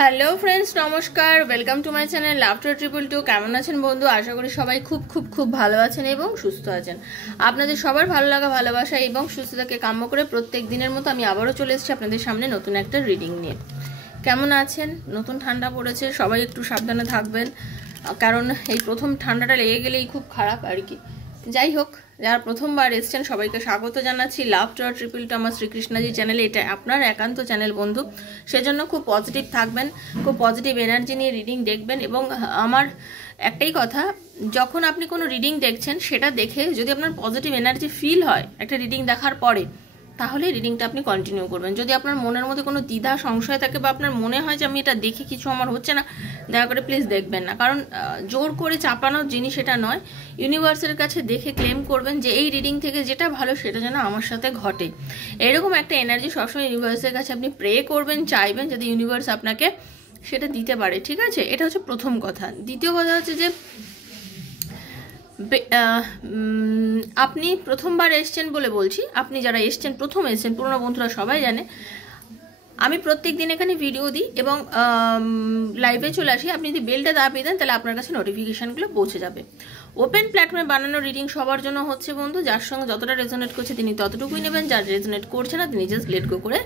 Hello friends, নমস্কার। Welcome to my channel laughter triple two. কেমন আছেন বন্ধু? আশা করি সবাই খুব খুব খুব ভালো আছেন এবং সুস্থ আছেন। আপনাদের সবার ভালো লাগা, ভালোবাসা এবং সুস্থতাকে কাম্য করে প্রত্যেক দিনের মতো আমি আবারও চলে এসেছি আপনাদের সামনে নতুন একটা রিডিং নিয়ে। কেমন আছেন? নতুন ঠান্ডা পড়েছে, সবাই একটু সাবধানে থাকবেন, কারণ এই প্রথম ঠান্ডাটা লেগে গেলেই খুব খারাপ আর কি। যাই হোক, যারা প্রথমবার এসছেন সবাইকে স্বাগত জানাচ্ছি লাফটার ট্রিপল টু আমার শ্রীকৃষ্ণজি চ্যানেলে। এটা আপনার একান্ত চ্যানেল বন্ধু, সেজন্য খুব পজিটিভ থাকবেন, খুব পজিটিভ এনার্জি নিয়ে রিডিং দেখবেন। এবং আমার একটাই কথা, যখন আপনি কোনো রিডিং দেখছেন সেটা দেখে যদি আপনার পজিটিভ এনার্জি ফিল হয় একটা রিডিং দেখার পরে, তাহলে রিডিংটা আপনি কন্টিনিউ করবেন। যদি আপনার মনের মধ্যে কোনো দ্বিধা সংশয় থাকে বা আপনার মনে হয় যে আমি এটা দেখে কিছু আমার হচ্ছে না, দয়া করে প্লিজ দেখবেন না, কারণ জোর করে চাপানোর জিনিস এটা নয়। ইউনিভার্সের কাছে দেখে ক্লেম করবেন যে এই রিডিং থেকে যেটা ভালো সেটা যেন আমার সাথে ঘটে। এরকম একটা এনার্জি সবসময় ইউনিভার্সের কাছে আপনি প্রে করবেন, চাইবেন যাতে ইউনিভার্স আপনাকে সেটা দিতে পারে। ঠিক আছে, এটা হচ্ছে প্রথম কথা। দ্বিতীয় কথা হচ্ছে যে আপনি প্রথমবার এসছেন বলে বলছি, আপনি যারা এসছেন, প্রথম এসছেন, পুরোনো বন্ধুরা সবাই জানে আমি প্রত্যেক দিন এখানে ভিডিও দিই এবং লাইভে চলে আসি। আপনি যদি বেলটা দাবিয়ে দেন তাহলে আপনার কাছে নোটিফিকেশানগুলো পৌঁছে যাবে। ওপেন প্ল্যাটফর্মে বানানো রিডিং সবার জন্য হচ্ছে বন্ধু। যার সঙ্গে যতটা রেজোনেট করছে তিনি ততটুকুই নেবেন, যার রেজোনেট করছে না তিনি জাস্ট লেট গো করে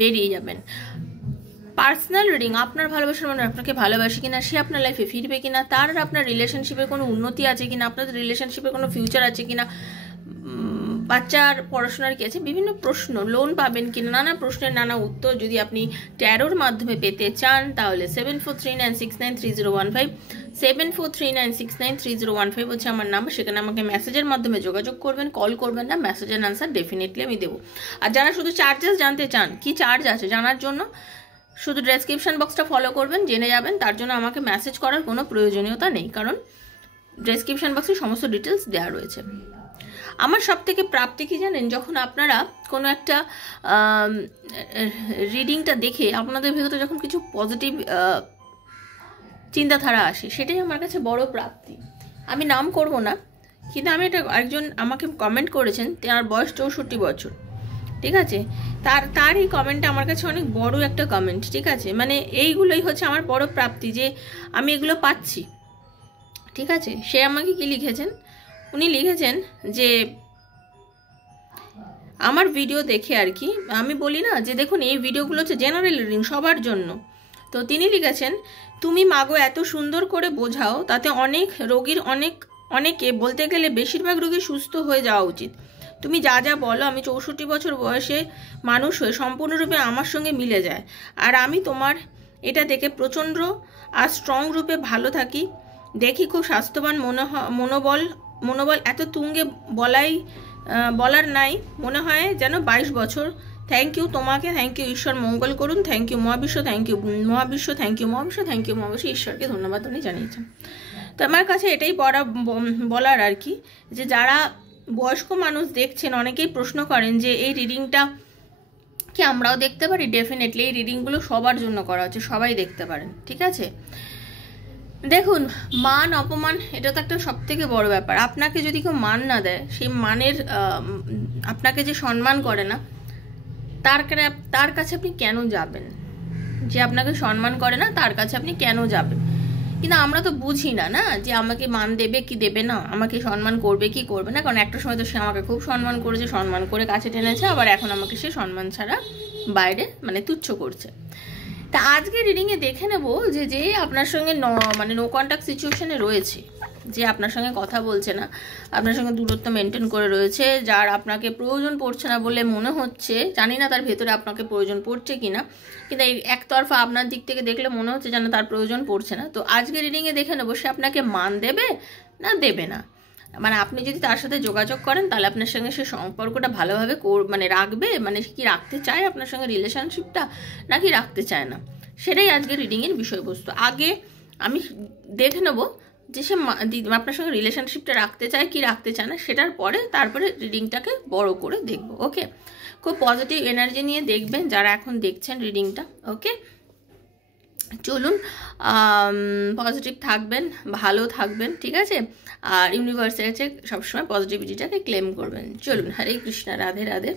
বেরিয়ে যাবেন। পার্সোনাল রিডিং, আপনার ভালোবাসার মানুষ আপনাকে ভালোবাসে কিনা, সে আপনার লাইফে ফিরবে কিনা, তার আপনার রিলেশনশিপের কোনো উন্নতি আছে কিনা, আপনাদের রিলেশনশিপের কোনো ফিউচার আছে কিনা, বাচ্চার পড়াশোনার কি আছে, বিভিন্ন প্রশ্ন, লোন পাবেন কিনা, নানা প্রশ্নের নানা উত্তর যদি আপনি ট্যারোর মাধ্যমে পেতে চান তাহলে 7439693015 7439693015 হচ্ছে আমার নাম্বার। সেখানে আমাকে মেসেজের মাধ্যমে যোগাযোগ করবেন, কল করবেন না, মেসেজের আনসার ডেফিনেটলি আমি দেবো। আর যারা শুধু চার্জেস জানতে চান, কি চার্জ আছে জানার জন্য, শুধু ডেসক্রিপশন বক্সটা ফলো করবেন, জেনে যাবেন। তার জন্য আমাকে মেসেজ করার কোনো প্রয়োজনীয়তা নেই, কারণ ডেসক্রিপশন বক্সে সমস্ত ডিটেলস দেওয়া রয়েছে। আমার সব থেকে প্রাপ্তি কি জানেন? যখন আপনারা কোনো একটা রিডিংটা দেখে আপনাদের ভেতরে যখন কিছু পজিটিভ চিন্তাধারা আসে, সেটাই আমার কাছে বড় প্রাপ্তি। আমি নাম করব না, কিন্তু আমি একজন আমাকে কমেন্ট করেছেন, তার বয়স 64 বছর। ঠিক আছে, তার এই কমেন্টটা আমার কাছে অনেক বড় একটা কমেন্ট। ঠিক আছে, মানে এইগুলোই হচ্ছে আমার বড় প্রাপ্তি, যে আমি এগুলো পাচ্ছি। ঠিক আছে, সে আমাকে কি লিখেছেন? উনি লিখেছেন যে আমার ভিডিও দেখে আর কি, আমি বলি না যে দেখুন এই ভিডিওগুলো হচ্ছে জেনারেল রিডিং সবার জন্য। তো তিনি লিখেছেন, তুমি মাগো এত সুন্দর করে বোঝাও, তাতে অনেক রোগীর অনেকে বলতে গেলে বেশিরভাগ রোগী সুস্থ হয়ে যাওয়া উচিত। তুমি যা যা বলো আমি 64 বছর বয়সে মানুষ হয়ে সম্পূর্ণরূপে আমার সঙ্গে মিলে যায়। আর আমি তোমার এটা দেখে প্রচণ্ড আর স্ট্রং রূপে ভালো থাকি, দেখি খুব স্বাস্থ্যবান মনোবল এত তুঙ্গে বলার নাই, মনে হয় যেন 22 বছর। থ্যাংক ইউ তোমাকে, থ্যাংক ইউ, ঈশ্বর মঙ্গল করুন, থ্যাংক ইউ মহাবিশ্ব, থ্যাংক ইউ মহাবিশ্ব, থ্যাংক ইউ মহাবিশ্ব, থ্যাংক ইউ মহাবিশ্ব, ঈশ্বরকে ধন্যবাদ উনি জানিয়েছেন। তো আমার কাছে এটাই বলার আর কি, যে যারা বয়স্ক মানুষ দেখছেন, অনেকেই প্রশ্ন করেন যে এই রিডিংটা কি আমরাও দেখতে পারি? ডেফিনেটলি এই রিডিংগুলো সবার জন্য করা হচ্ছে, সবাই দেখতে পারেন। ঠিক আছে, দেখুন, মান অপমান এটা তো একটা সব থেকে বড় ব্যাপার। আপনাকে যদি কেউ মান না দেয়, সেই মানের আপনাকে যে সম্মান করে না, তার কাছে আপনি কেন যাবেন? যে আপনাকে সম্মান করে না তার কাছে আপনি কেন যাবেন? কিন্তু আমরা তো বুঝি না যে আমাকে মান দেবে কি দেবে না, আমাকে সম্মান করবে কি করবে না। কারণ একটা সময় তো সে আমাকে খুব সম্মান করেছে, সম্মান করে কাছে টেনেছে, আবার এখন আমাকে সে সম্মান ছাড়া বাইরে মানে তুচ্ছ করছে। তা আজকে রিডিংয়ে দেখে নেব যে আপনার সঙ্গে নো কন্ট্যাক্ট সিচুয়েশনে রয়েছে, যে আপনার সঙ্গে কথা বলছে না, আপনার সঙ্গে দূরত্ব মেনটেন করে রয়েছে, যার আপনাকে প্রয়োজন পড়ছে না বলে মনে হচ্ছে, জানি না তার ভেতরে আপনাকে প্রয়োজন পড়ছে কিনা, কিন্তু এই একতরফা আপনার দিক থেকে দেখলে মনে হচ্ছে যেন তার প্রয়োজন পড়ছে না। তো আজকে রিডিংয়ে দেখে নেবো সে আপনাকে মান দেবে না দেবে না। মানে আপনি যদি তার সাথে যোগাযোগ করেন তাহলে আপনার সঙ্গে সে সম্পর্কটা ভালোভাবে রাখবে, মানে কি রাখতে চায় আপনার সঙ্গে রিলেশনশিপটা, নাকি রাখতে চায় না, সেটাই আজকে রিডিংয়ের বিষয়বস্তু। আগে আমি দেখে নেবো যে সে আপনার সঙ্গে রিলেশনশিপটা রাখতে চায় কি রাখতে চায় না, সেটার পরে তারপরে রিডিংটাকে বড় করে দেখবো। ওকে, খুব পজিটিভ এনার্জি নিয়ে দেখবেন যারা এখন দেখছেন রিডিংটা। ওকে, চলুন, পজিটিভ থাকবেন, ভালো থাকবেন। ঠিক আছে, আর ইউনিভার্সের কাছে সবসময় পজিটিভিটিটাকে ক্লেম করবেন। চলুন, হরে কৃষ্ণ, রাধে রাধে,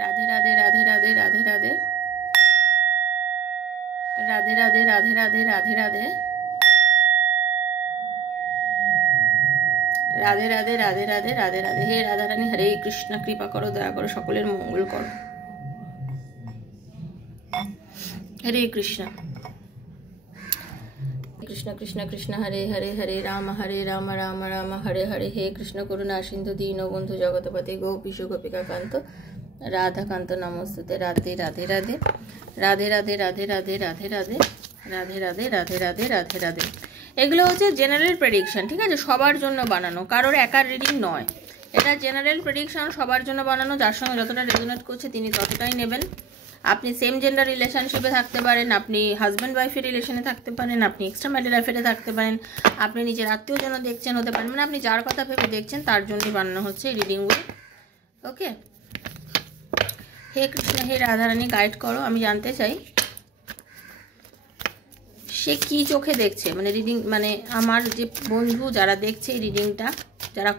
রাধে রাধে, রাধে রাধে, রাধে রাধে। রাধে রাধে রাধে রাধে রাধে রাধে রাধে রাধে রাধে রাধে রাধে রাধে। হে রাধারানী, হরে কৃষ্ণ, কৃপা করো, দয়া করো, সকলের মঙ্গল করো। হরে কৃষ্ণ কৃষ্ণ কৃষ্ণ কৃষ্ণ হরে হরে, হরে রাম রাম রাম হরে হরে। হে কৃষ্ণ করুণা সিন্ধু দীনবন্ধু জগৎপতি গোপীশ গোপিকা কান্ত রাধাকান্ত নমস্তুতে। রাধে রাধে রাধে রাধে রাধে রাধে রাধে রাধে রাধে রাধে রাধে রাধে রাধে রাধে রাধে। এগুলো হচ্ছে জেনারেল প্রেডিকশন, ঠিক আছে, সবার জন্য বানানো, কারোর একার রিডিং নয়। এটা জেনারেল প্রেডিকশন, সবার জন্য বানানো। যার সঙ্গে যতটা রেজোনেট করছে তিনি ততটাই নেবেন। আপনি সেম জেন্ডার রিলেশনশিপে থাকতে পারেন, আপনি হাজব্যান্ড ওয়াইফের রিলেশনে থাকতে পারেন, আপনি এক্সট্রা ম্যারিটাল অ্যাফেয়ারে থাকতে পারেন, আপনি নিজের আত্মীয় জন্য দেখছেন হতে পারেন, মানে আপনি যার কথা ভেবে দেখছেন তার জন্যই বানানো হচ্ছে এই রিডিংগুলো। ওকে, হে কৃষ্ণ, হে রাধারানী, গাইড করো। আমি জানতে চাই সে কি চোখে দেখছে, মানে রিডিং, মানে আমার যে বন্ধু যারা দেখছে এই রিডিংটা, যারা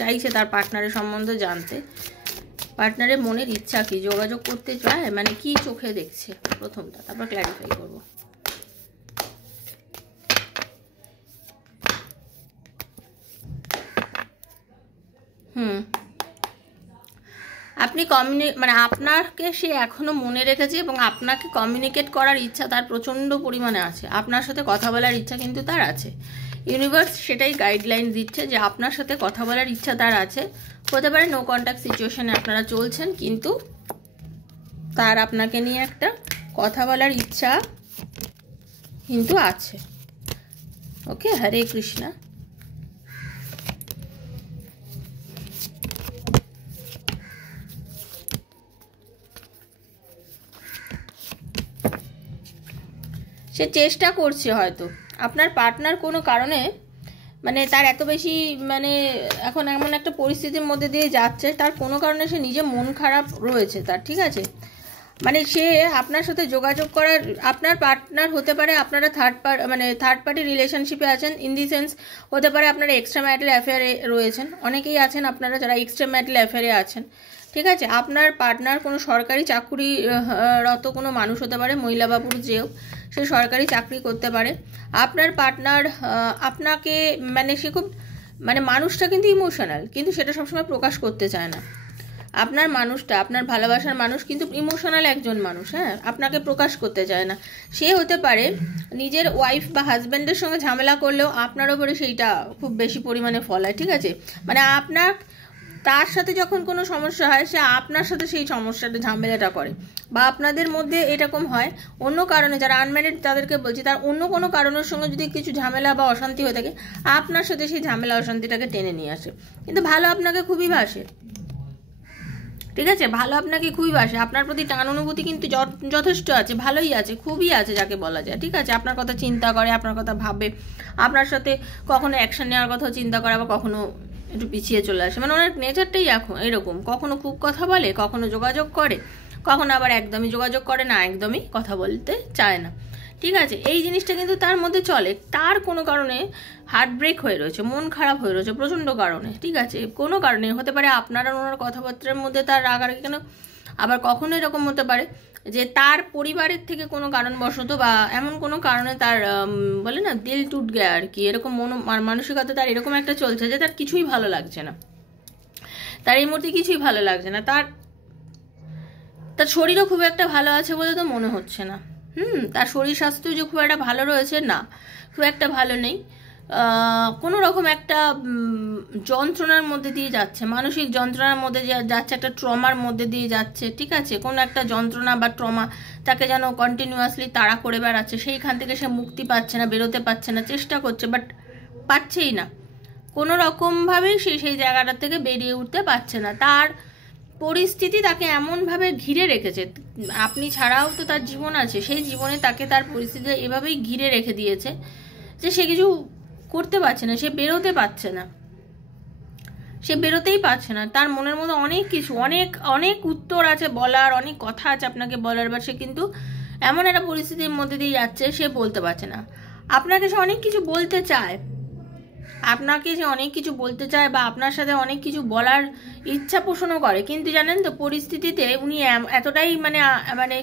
চাইছে তার পার্টনারের সম্বন্ধে জানতে, পার্টনারের মনের ইচ্ছা কি, যোগাযোগ করতে চায়, মানে কি চোখে দেখছে প্রথমটা, তারপর ক্ল্যারিফাই করব। আপনি মানে আপনাকে সে এখনো মনে রেখেছে এবং আপনাকে কমিউনিকেট করার ইচ্ছা তার প্রচণ্ড পরিমাণে আছে। আপনার সাথে কথা বলার ইচ্ছা কিন্তু তার আছে। ইউনিভার্স সেটাই গাইডলাইন দিচ্ছে যে আপনার সাথে কথা বলার ইচ্ছা তার আছে। হতে পারে নো কন্ট্যাক্ট সিচুয়েশনে আপনারা চলছেন, কিন্তু তার আপনাকে নিয়ে একটা কথা বলার ইচ্ছা কিন্তু আছে। ওকে, হরে কৃষ্ণ। সে চেষ্টা করছে, হয়তো আপনার পার্টনার কোনো কারণে, মানে তার এত বেশি, মানে এখন এমন একটা পরিস্থিতির মধ্যে দিয়ে যাচ্ছে, তার কোনো কারণে সে নিজে মন খারাপ রয়েছে তার, ঠিক আছে, মানে সে আপনার সাথে যোগাযোগ করার, আপনার পার্টনার হতে পারে আপনারা থার্ড পার্টি রিলেশনশিপে আছেন, ইন দি সেন্স হতে পারে আপনারা এক্সট্রা ম্যারিটাল অ্যাফেয়ারে রয়েছেন, অনেকেই আছেন আপনারা যারা এক্সট্রা ম্যারিটাল অ্যাফেয়ারে আছেন, ঠিক আছে। আপনার পার্টনার কোনো সরকারি চাকুরিরত কোনো মানুষ হতে পারে, মহিলা বা পুরুষ যেও, সে সরকারি চাকরি করতে পারে। আপনার পার্টনার আপনাকে, মানে সে খুব, মানে মানুষটা কিন্তু ইমোশনাল, কিন্তু সেটা সবসময় প্রকাশ করতে চায় না। আপনার মানুষটা, আপনার ভালোবাসার মানুষ কিন্তু ইমোশনাল একজন মানুষ, হ্যাঁ, আপনাকে প্রকাশ করতে চায় না। সে হতে পারে নিজের ওয়াইফ বা হাজব্যান্ডের সঙ্গে ঝামেলা করলেও আপনার ওপরে সেইটা খুব বেশি পরিমাণে ফলায়, ঠিক আছে, মানে আপনার তার সাথে যখন কোনো সমস্যা হয় সে আপনার সাথে সেই সমস্যাটা, ঝামেলাটা করে, বা আপনাদের মধ্যে এরকম হয় অন্য কারণে, যারা আনম্যারিড তাদেরকে বলছি, তার অন্য কোনো কারণের সঙ্গে যদি কিছু ঝামেলা বা অশান্তি হয়ে থাকে, আপনার সাথে সেই ঝামেলা অশান্তিটাকে টেনে নিয়ে আসে। কিন্তু ভালো আপনাকে খুবই বাসে, ঠিক আছে, ভালো আপনাকে খুবই বাসে, আপনার প্রতি টান অনুভূতি কিন্তু যথেষ্ট আছে, ভালোই আছে, খুবই আছে যাকে বলা যায়, ঠিক আছে। আপনার কথা চিন্তা করে, আপনার কথা ভাবে, আপনার সাথে কখনো অ্যাকশন নেওয়ার কথা চিন্তা করে, আবার কখনো একটু পিছিয়ে চলে আসে, মানে ওনার নেচারটাই এখন এরকম, কখনো খুব কথা বলে, কখনো যোগাযোগ করে, কখনো আবার একদমই যোগাযোগ করে না, একদমই কথা বলতে চায় না, ঠিক আছে। এই জিনিসটা কিন্তু তার মধ্যে চলে, তার কোনো কারণে হার্ট ব্রেক হয়ে রয়েছে, মন খারাপ হয়ে রয়েছে প্রচণ্ড কারণে, ঠিক আছে, কোনো কারণে হতে পারে আপনার আর ওনার কথাবার্তার মধ্যে তার রাগ আর কেন, আবার কখনো এরকম হতে পারে যে তার পরিবারের থেকে কোনো কারণবশত বা এমন কোনো কারণে তার বলে না দিল টুট গেয়া আর কি, এরকম মানসিকতা তার এরকম একটা চলছে যে তার কিছুই ভালো লাগছে না, তার এই মুহূর্তে কিছুই ভালো লাগছে না, তার শরীরও খুব একটা ভালো আছে বলে তো মনে হচ্ছে না, তার শরীর স্বাস্থ্য যে খুব একটা ভালো রয়েছে না, খুব একটা ভালো নেই, কোনো রকম একটা যন্ত্রণার মধ্যে দিয়ে যাচ্ছে, মানসিক যন্ত্রণার মধ্যে যাচ্ছে, একটা ট্রমার মধ্যে দিয়ে যাচ্ছে, ঠিক আছে, কোনো একটা যন্ত্রণা বা ট্রমা তাকে যেন কন্টিনিউয়াসলি তাড়া করে বেড়াচ্ছে, সেইখান থেকে সে মুক্তি পাচ্ছে না, বেরোতে পারছে না, চেষ্টা করছে বাট পারছেই না, কোনো রকমভাবেই সে সেই জায়গাটা থেকে বেরিয়ে উঠতে পারছে না, তার পরিস্থিতি তাকে এমনভাবে ঘিরে রেখেছে, আপনি ছাড়াও তো তার জীবন আছে, সেই জীবনে তাকে তার পরিস্থিতি এভাবেই ঘিরে রেখে দিয়েছে যে সে কিছু করতে পারছে না, সে বেরোতে পারছে না, সে বেরোতেই পারছে না, তার মনের মধ্যে অনেক কিছু, অনেক অনেক উত্তর আছে বলার, অনেক কথা আছে আপনাকে বলার, বা সে কিন্তু এমন একটা পরিস্থিতির মধ্যে দিয়ে যাচ্ছে সে বলতে পারছে না, আপনাকে সে অনেক কিছু বলতে চায়, আপনাকে সে অনেক কিছু বলতে চায় বা আপনার সাথে অনেক কিছু বলার ইচ্ছা পোষণও করে, কিন্তু জানেন তো পরিস্থিতিতে উনি এতটাই মানে মানে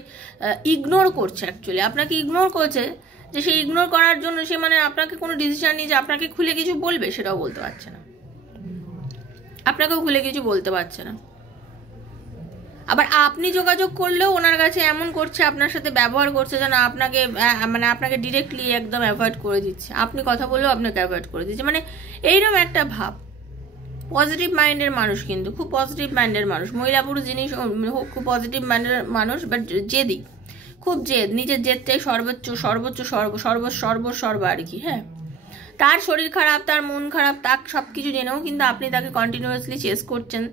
ইগনোর করছে, অ্যাকচুয়ালি আপনাকে ইগনোর করছে, যে সে ইগনোর করার জন্য সে মানে আপনাকে কোনো ডিসিশন নিয়ে যে আপনাকে খুলে কিছু বলবে সেটাও বলতে পারছে না, আপনাকেও খুলে কিছু বলতে পারছে না। আবার আপনি যোগাযোগ করলেও ওনার কাছে এমন করছে, আপনার সাথে ব্যবহার করছে যেন আপনাকে মানে আপনাকে ডিরেক্টলি একদম অ্যাভয়েড করে দিচ্ছে, আপনি কথা বললেও আপনাকে অ্যাভয়েড করে দিচ্ছে, মানে এইরকম একটা ভাব। পজিটিভ মাইন্ডের মানুষ, কিন্তু খুব পজিটিভ মাইন্ডের মানুষ, মহিলা পুরুষ জিনিস হোক, খুব পজিটিভ মাইন্ডের মানুষ, বাট জেদি, খুব জেদ, নিজের জেদটাই সর্বোচ্চ সর্বোচ্চ সর্ব আর কি। হ্যাঁ, তার শরীর খারাপ, তার মন খারাপ, তার সব কিছু জেনেও কিন্তু আপনি তাকে কন্টিনিউয়াসলি চেস করছেন,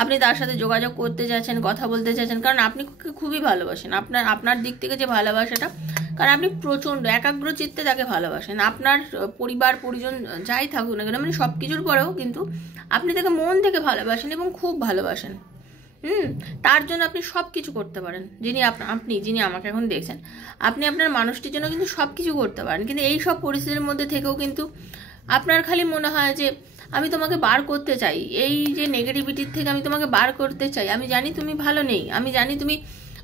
আপনি তার সাথে যোগাযোগ করতে চাচ্ছেন, কথা বলতে চাচ্ছেন, কারণ আপনি খুবই ভালোবাসেন। আপনার দিক থেকে যে ভালোবাসাটা, কারণ আপনি প্রচণ্ড একাগ্র চিত্তে তাকে ভালোবাসেন, আপনার পরিবার পরিজন যাই থাকুক না কেন, মানে সব কিছুর পরেও কিন্তু আপনি তাকে মন থেকে ভালোবাসেন এবং খুব ভালোবাসেন। তার জন্য আপনি সব কিছু করতে পারেন, যিনি আমাকে এখন দেখছেন, আপনি আপনার মানুষটির জন্য কিন্তু সব কিছু করতে পারেন, কিন্তু এই সব পরিস্থিতির মধ্যে থেকেও কিন্তু আপনার খালি মনে হয় যে আমি তোমাকে বার করতে চাই, এই যে নেগেটিভিটির থেকে আমি তোমাকে বার করতে চাই, আমি জানি তুমি ভালো নেই, আমি জানি তুমি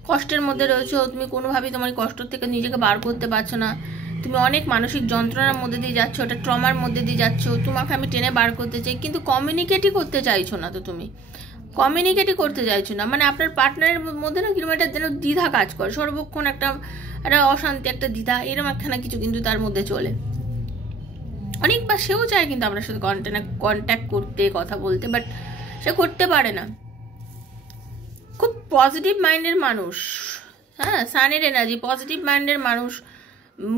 কষ্টের মধ্যে রয়েছো, তুমি কোনোভাবেই তোমার কষ্ট থেকে নিজেকে বার করতে পারছো না, তুমি অনেক মানসিক যন্ত্রণার মধ্যে দিয়ে যাচ্ছ, ওটা ট্রমার মধ্যে দিয়ে যাচ্ছ, তোমাকে আমি টেনে বার করতে চাই, কিন্তু কমিউনিকেটই করতে চাইছো না, তো তুমি কমিউনিকেটই করতে চাইছো না, মানে আপনার পার্টনারের মধ্যে না কিরকম একটা যেন দ্বিধা কাজ করে, সর্বক্ষণ একটা অশান্তি, একটা দ্বিধা, এরকম একখানা কিছু কিন্তু তার মধ্যে চলে। অনেকবার সেও চায় কিন্তু আপনার সাথে কন্ট্যাক্ট করতে, কথা বলতে, বাট সে করতে পারে না। খুব পজিটিভ মাইন্ডের মানুষ, হ্যাঁ, সানের এনার্জি, পজিটিভ মাইন্ডের মানুষ,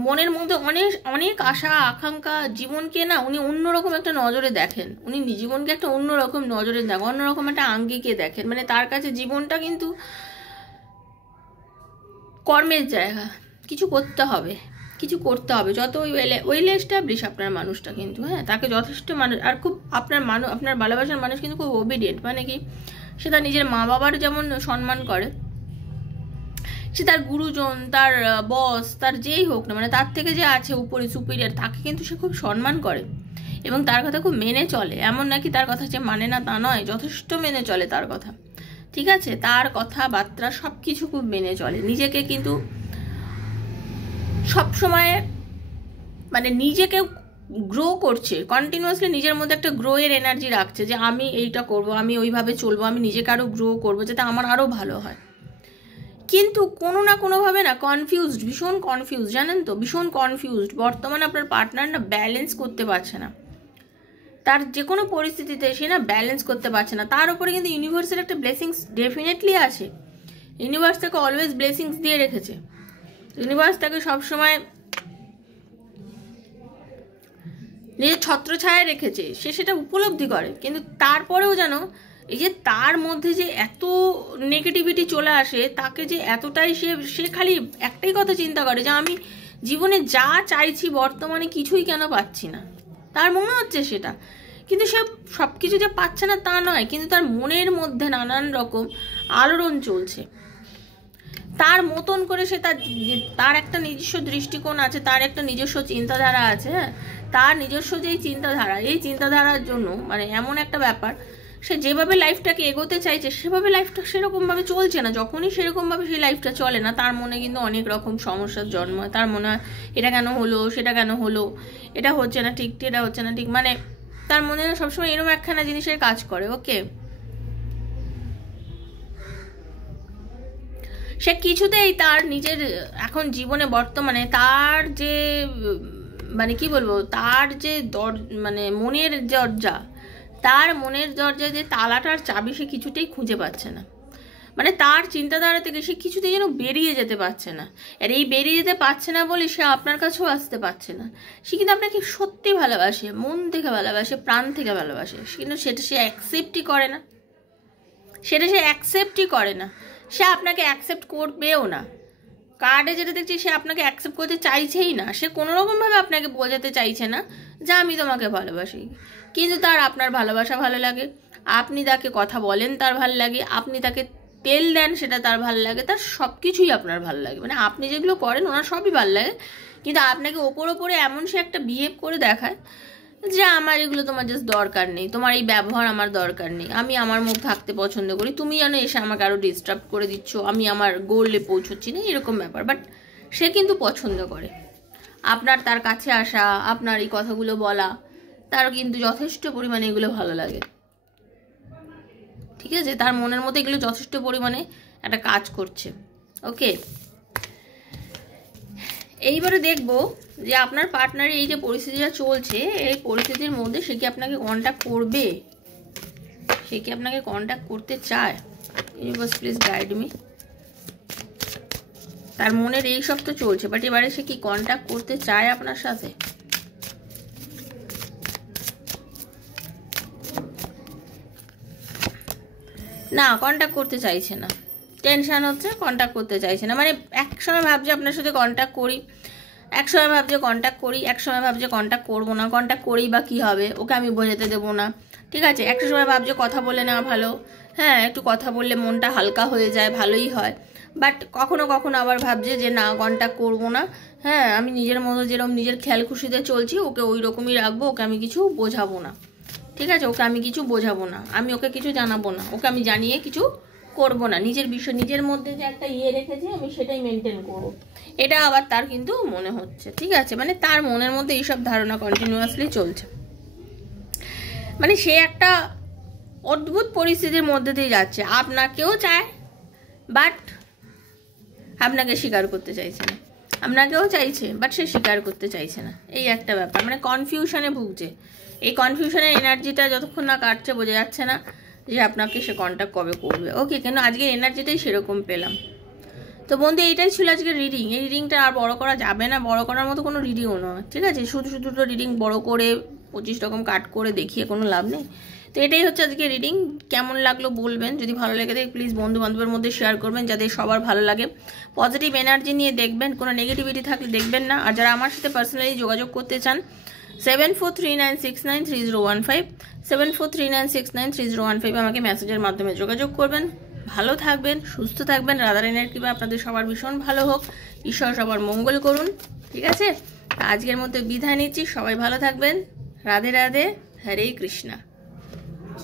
মনের মধ্যে অনেক অনেক আশা আকাঙ্ক্ষা, জীবনকে না উনি অন্যরকম একটা নজরে দেখেন, উনি জীবনকে একটা অন্যরকম নজরে দেখেন, অন্যরকম একটা আঙ্গিকে দেখেন, মানে তার কাছে জীবনটা কিন্তু কর্মের জায়গা, কিছু করতে হবে, কিছু করতে হবে, যত ওয়েল এস্টাবলিশ আপনার মানুষটা কিন্তু, হ্যাঁ, তাকে যথেষ্ট মানুষ, আর খুব আপনার ভালোবাসার মানুষ কিন্তু খুব ওবিডিয়েন্ট, মানে কি সে তার নিজের মা বাবার যেমন সম্মান করে, সে তার গুরুজন, তার বস, তার যেই হোক না, মানে তার থেকে যে আছে উপরে সুপিরিয়র, তাকে কিন্তু সে খুব সম্মান করে এবং তার কথা খুব মেনে চলে, এমন নাকি তার কথা যে মানে না তা নয়, যথেষ্ট মেনে চলে তার কথা, ঠিক আছে, তার কথাবার্তা সব কিছু খুব মেনে চলে, নিজেকে কিন্তু সবসময় মানে নিজেকে গ্রো করছে, কন্টিনিউয়াসলি নিজের মধ্যে একটা গ্রোয়ের এনার্জি রাখছে, যে আমি এইটা করব, আমি ওইভাবে চলবো, আমি নিজেকে আরও গ্রো করবো যাতে আমার আরও ভালো হয়, কিন্তু কোনো না কোনোভাবে না কনফিউজড, ভীষণ কনফিউজড, জানেন তো, ভীষণ কনফিউজড। বর্তমানে আপনার পার্টনার না ব্যালেন্স করতে পারছে না, তার যে কোনো পরিস্থিতিতে সে না ব্যালেন্স করতে পারছে না, তার উপরে কিন্তু ইউনিভার্সের একটা ব্লেসিংস ডেফিনেটলি আছে, ইউনিভার্স তাকে অলওয়েজ ব্লেসিংস দিয়ে রেখেছে, ইউনিভার্স তাকে সবসময় নিজের ছত্রছায়ায় রেখেছে, সে সেটা উপলব্ধি করে, কিন্তু তারপরেও যেন এই যে তার মধ্যে যে এত নেগেটিভিটি চলে আসে, তাকে যে এতটাই সে খালি একটাই কথা চিন্তা করে যে আমি জীবনে যা চাইছি বর্তমানে কিছুই কেন পাচ্ছি না, তার মনে হচ্ছে সেটা, কিন্তু সে সব কিছু যে পাচ্ছে না তা নয়, কিন্তু তার মনের মধ্যে নানান রকম আলোড়ন চলছে, তার মতন করে সে তার একটা নিজস্ব দৃষ্টিকোণ আছে, তার একটা নিজস্ব চিন্তাধারা আছে, হ্যাঁ, তার নিজস্ব যেই চিন্তাধারা, এই চিন্তাধারার জন্য মানে এমন একটা ব্যাপার, সে যেভাবে লাইফটাকে এগোতে চাইছে সেভাবে লাইফটা সেরকমভাবে চলছে না, যখনই সেরকমভাবে সেই লাইফটা চলে না, তার মনে কিন্তু অনেক রকম সমস্যার জন্ম হয়, তার মনে হয় এটা কেন হলো, সেটা কেন হলো, এটা হচ্ছে না ঠিক, এটা হচ্ছে না ঠিক, মানে তার মনে সবসময় এরকম একখানা জিনিসের কাজ করে। ওকে, সে কিছুতেই তার নিজের এখন জীবনে বর্তমানে তার যে মানে কি বলবো, তার যে মানে মনের দরজা, তার মনের দরজা যে তালাটার চাবি সে কিছুতেই খুঁজে পাচ্ছে না, মানে তার চিন্তাধারা থেকে সে কিছুতেই যেন বেরিয়ে যেতে পারছে না, আর এই বেরিয়ে যেতে পারছে না বলে সে আপনার কাছেও আসতে পারছে না, সে কিন্তু আপনাকে সত্যি ভালোবাসে, মন থেকে ভালোবাসে, প্রাণ থেকে ভালোবাসে, কিন্তু সেটা সে অ্যাকসেপ্টই করে না, সে আপনাকে অ্যাকসেপ্ট করবেও না, কার্ডে যেটা দেখছি সে আপনাকে অ্যাকসেপ্ট করতে চাইছেই না, সে কোনোরকমভাবে আপনাকে বোঝাতে চাইছে না যে আমি তোমাকে ভালোবাসি, কিন্তু তার আপনার ভালোবাসা ভালো লাগে, আপনি তাকে কথা বলেন তার ভালো লাগে, আপনি তাকে তেল দেন সেটা তার ভালো লাগে, তার সব কিছুই আপনার ভালো লাগে, মানে আপনি যেগুলো করেন ওনার সবই ভালো লাগে, কিন্তু আপনাকে ওপরে এমন সে একটা বিহেভ করে দেখায় যে আমার এগুলো তোমার জাস্ট দরকার নেই, তোমার এই ব্যবহার আমার দরকার নেই, আমি আমার মতো থাকতে পছন্দ করি, তুমি যেন এসে আমাকে আরও ডিস্টার্ব করে দিচ্ছ, আমি আমার গোলে পৌঁছচ্ছি না, এরকম ব্যাপার। বাট সে কিন্তু পছন্দ করে আপনার তার কাছে আসা, আপনার এই কথাগুলো বলা, তার কিন্তু যথেষ্ট পরিমাণে এগুলো ভালো লাগে। ঠিক আছে, তার মনের মধ্যে এগুলো যথেষ্ট পরিমাণে একটা কাজ করছে। ওকে, এইবারে দেখবো যে আপনার পার্টনারের এই যে পরিস্থিতিটা চলছে, এই পরিস্থিতির মধ্যে সে কি আপনাকে কন্ট্যাক্ট করবে, সে কি আপনাকে কন্ট্যাক্ট করতে চায়। Universe please guide me. তার মনের এই সব তো চলছে, বাট এবারে সে কি কন্ট্যাক্ট করতে চায় আপনার সাথে। না, কন্ট্যাক্ট করতে চাইছে না, টেনশন হচ্ছে, কন্ট্যাক্ট করতে চাইছে না। মানে এক সময় ভাবছে আপনার সাথে কন্ট্যাক্ট করি, এক সময় ভাবছে কন্ট্যাক্ট করি, এক সময় ভাবছে কন্ট্যাক্ট করবো না, কন্ট্যাক্ট করেই বা কী হবে, ওকে আমি বোঝাতে দেবো না। ঠিক আছে, একটা সময় ভাবছে কথা বলে নেওয়া ভালো, হ্যাঁ একটু কথা বললে মনটা হালকা হয়ে যায়, ভালোই হয়। বাট কখনো কখনো আবার ভাবছে যে না, কন্ট্যাক্ট করবো না, হ্যাঁ আমি নিজের মতো যেরকম নিজের খেয়াল খুশিতে চলছি, ওকে ওই রকমই রাখবো, ওকে আমি কিছু বোঝাবো না। ঠিক আছে, ওকে আমি কিছু বোঝাবো না, আমি ওকে কিছু জানাবো না, ওকে আমি জানিয়ে কিছু করবো না, নিজের বিষয় নিজের মধ্যে যে একটা রেখেছি আমি সেটাই মেনটেন করবো, এটা আবার তার কিন্তু মনে হচ্ছে। ঠিক আছে, মানে তার মনের মধ্যে এইসব ধারণা কন্টিনিউয়াসলি চলছে। মানে সে একটা অদ্ভুত পরিস্থিতির মধ্যে দিয়ে যাচ্ছে, আপনাকেও চায় বাট আপনাকে স্বীকার করতে চাইছে না, আপনাকেও চাইছে বাট সে স্বীকার করতে চাইছে না, এই একটা ব্যাপার। মানে কনফিউশনে ভুগছে, এই কনফিউশনের এনার্জিটা যতক্ষণ না কাটছে বোঝা যাচ্ছে না যে আপনাকে সে কন্ট্যাক্ট কবে করবে। ওকে, কেন আজকের এনার্জিটাই সেরকম পেলাম। তো বন্ধু, এইটাই ছিল আজকের রিডিং। এই রিডিংটা আর বড় করা যাবে না, বড় করার মতো কোনো রিডিংও নয়। ঠিক আছে, শুধু শুধু তো রিডিং বড় করে 25 রকম কাট করে দেখিয়ে কোনো লাভ নেই। তো এটাই হচ্ছে আজকে রিডিং। কেমন লাগলো বলবেন, যদি ভালো লেগে থাকে প্লিজ বন্ধু বান্ধবের মধ্যে শেয়ার করবেন যাদের সবার ভালো লাগে। পজিটিভ এনার্জি নিয়ে দেখবেন, কোনো নেগেটিভিটি থাকলে দেখবেন না। আর যারা আমার সাথে পার্সোনালি যোগাযোগ করতে চান 7439693015 7439693015 আমাকে মেসেজের মাধ্যমে যোগাযোগ করবেন। ভালো থাকবেন, সুস্থ থাকবেন, রাধার এনার্জি বা আপনাদের সবার ভীষণ ভালো হোক, ঈশ্বর সবার মঙ্গল করুন। ঠিক আছে, আজকের মধ্যে বিদায় নিচ্ছি, সবাই ভালো থাকবেন। রাধে রাধে, হরে কৃষ্ণা।